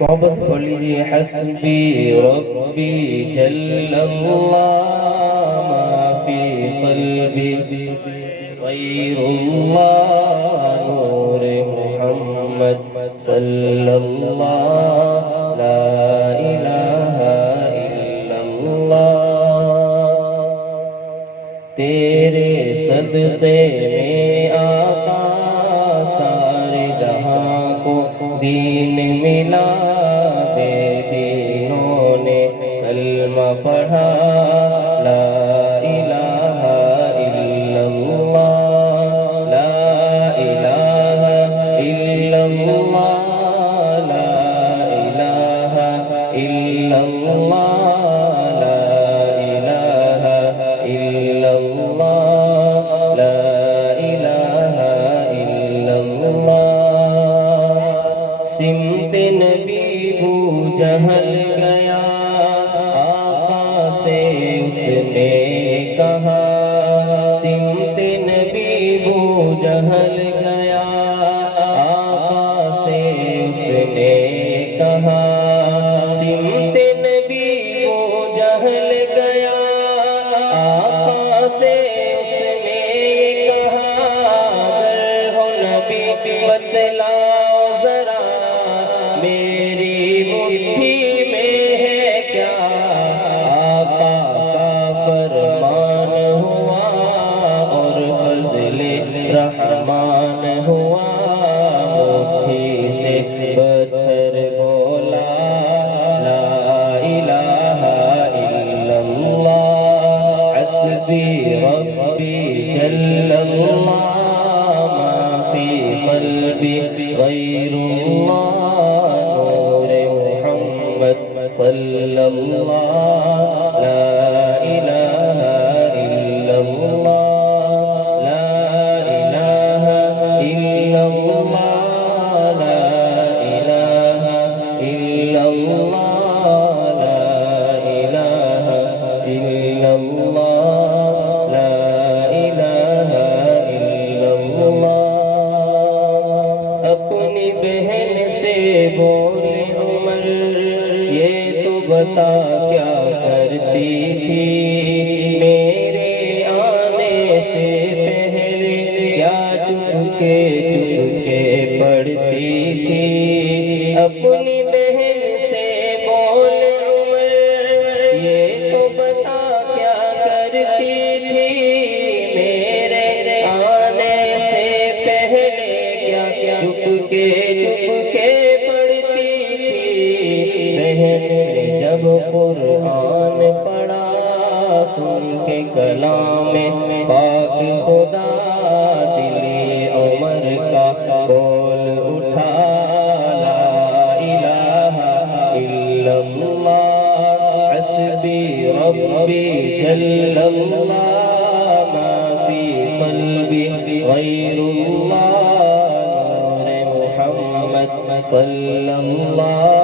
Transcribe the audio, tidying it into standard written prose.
محبت سے پڑھ لیجیے حسبی ربی جل اللہ ما فی قلبی غیر اللہ نور محمد صلی اللہ لا الہ الا اللہ تیرے صدقے میں آقا سارے جہاں کو دین ملا بے دینوں نے کلمہ پڑھا لا الہ الا اللہ لا الہ الا اللہ لا الہ الا اللہ لا الہ الا اللہ لا الہ الا اللہ سمت نبی بو جہل گیا آقا سے اس نے کہا سمت نبی بو جہل گیا آقا سے اس نے کہا سمت نبی بو جہل گیا آقا سے اس نے کہا اگر ہو نبی بتلاؤ ذرا میری مٹھی میں ہے کیا آقا کا فرمان ہوا اور فضل رحمان ہوا مٹھی سے پتھر بولا لا الہ الا اللہ حسبی ربی جل اللہ ما فی قلبی غیر اللہ نور محمد صلی اللہ لا الہ الا اللہ لا الہ الا اللہ لا الہ الا اللہ لا الہ الا اللہ لا الہ الا اللہ اپنی بہن سے بولے عمر یہ تو بتا کیا کرتی تھی میرے آنے سے پہلے کیا چپ کے پڑھتی تھی اپنی بہن سے بولے عمر یہ تو بتا کیا کرتی تھی میرے آنے سے پہلے کیا چپ کے پڑھتی تھی بہن نے جب قرآن پڑھا سن کے کلام پاک خدا دل عمر کا بول اٹھا لا الہ الا اللہ حسبی ربی جل اللہ ما فی قلبی غیر اللہ نور محمد صلی اللہ